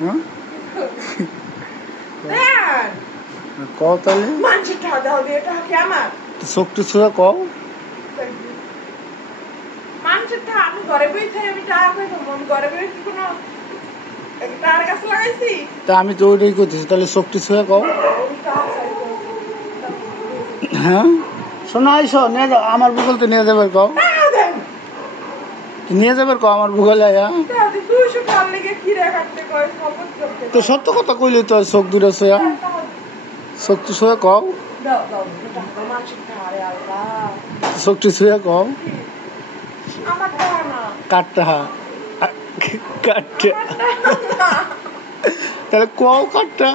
হ্যাঁ কও তাহলে চোখটি ছুঁয়ে কও তা আমি তো ওইটাই করতেছি তাহলে চোখটি ছুঁয়ে কও হ্যাঁ শোনা আইসো নিয়ে যাও আমার ভূগোল তো নিয়ে যাবে কও নিয়ে যাবে কও আমার ভূগোলে তো সত্য কথা কইলে তো চোখ দূরে ছুঁয়া চোখটি ছুঁয়ে কও চোখটি ছুঁয়ে কও কাটটা কাটটা তাহলে কও কাটটা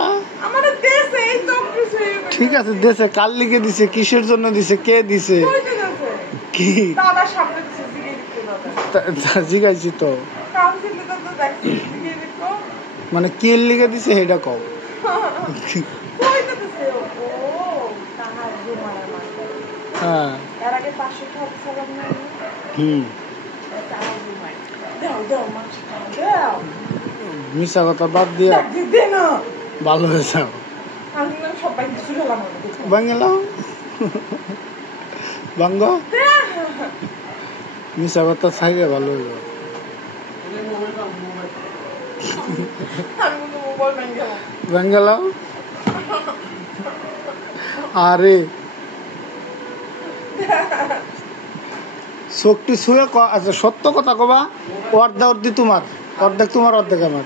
ঠিক আছে দেশে কার লিখে দিছে কিসের জন্য দিছে কে দিছে কি জিগাইছি তো মানে কে লিখে দিছে সেটা কও হ্যাঁ মিশা কথা বাদ দিয়া ভালো হয়েছে বাংলা বাঙ্গ মিশা কথা ছাইলে ভালো হইব বাঙ্গালা আরে চোখটি ছুঁয়ে আচ্ছা সত্য কথা কবা অর্ধেক তোমার অর্ধেক তোমার অর্ধেক আমার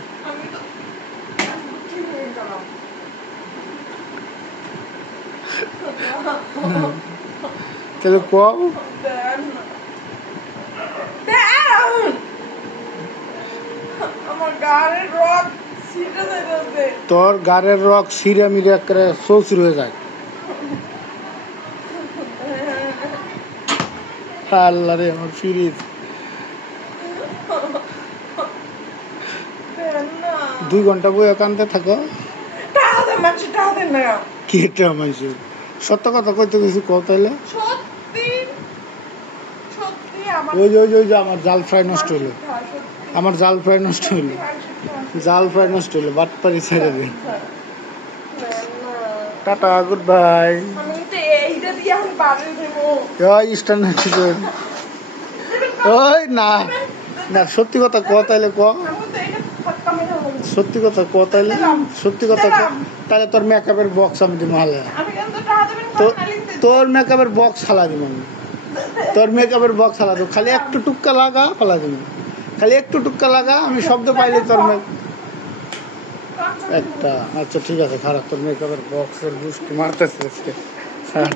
তাহলে কও তোর গাড়ের রক সিরে মিরে করে চৌচির হয়ে যায় আল্লাহ রে আমার ফিরিজ 2 ঘন্টা বই একান্তে থাকো কেটা মানুষ সত্য কথা কইতে কিছু কও তাইলে ওই যে আমার জাল ফ্রাই নষ্ট হইলো আমার জাল ফ্রাই নষ্ট হইলো বাটপারি ছেড়ে দিন টাটা গুড বাই ওই না না সত্যি কথা ক তাইলে ক সত্যি কথা ক তাইলে সত্যি কথা ক তাহলে তোর মেকআপের বক্স আমি দিব হালে তোর মেকআপের বক্স হালা দিব তোর মেকআপের বক্স হালা দেবো খালি একটু টুক্কা লাগা হালা দিব খালি একটু টুক্কা লাগা আমি শব্দ পাইলে তোর একটা আচ্ছা ঠিক আছে খারাপ তোর মেকআপের বক্সের বুস্ট মারতেছে হ্যাঁ